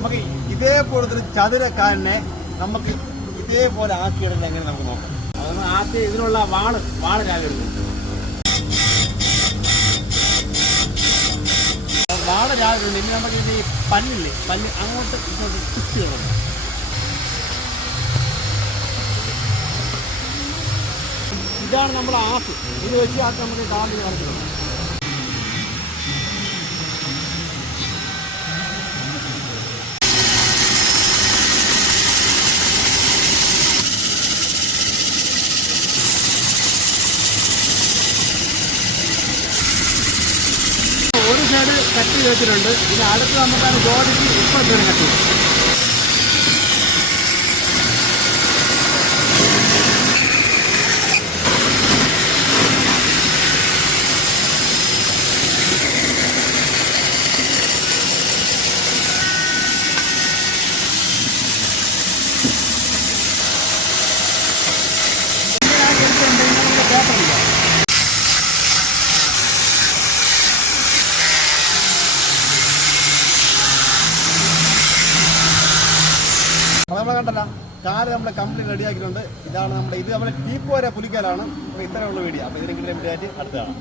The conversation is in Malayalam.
നമുക്ക് ഇതേപോലത്തെ ഒരു ചതുരക്കാരനെ നമുക്ക് ഇതേപോലെ ആക്കിയിടുന്നത് എങ്ങനെ നമുക്ക് നോക്കാം. അതൊന്ന് ആദ്യം ഇതിനുള്ള വാള് രാവിലെ വാള് രാവിലെ ഇനി നമുക്ക് ഇത് ഈ പല്ല് അങ്ങോട്ട് ചുറ്റി കിടന്നു. ഇതാണ് നമ്മുടെ ആപ്പ്. ഇത് വെച്ച് ആക്കി നമുക്ക് കാലിൽ കളിച്ചിട്ടുണ്ട്. ഒരു സൈഡ് കട്ട് ചെയ്ത് വെച്ചിട്ടുണ്ട്. ഇനി അടുത്ത് നമുക്കാണ് ജോഡിക്ക് ഇപ്പം തന്നെ കട്ട് ചെയ്യും. നമ്മൾ കണ്ടല്ല കാറ് നമ്മൾ കംപ്ലീറ്റ് റെഡിയാക്കിയിട്ടുണ്ട്. ഇത് നമ്മുടെ ടീപ്പ് വരെ പുലിക്കാലാണ്. അപ്പോൾ ഇത്രയുള്ള വീഡിയോ. അപ്പോൾ ഇതിനെങ്കിലും അടുത്താണ്.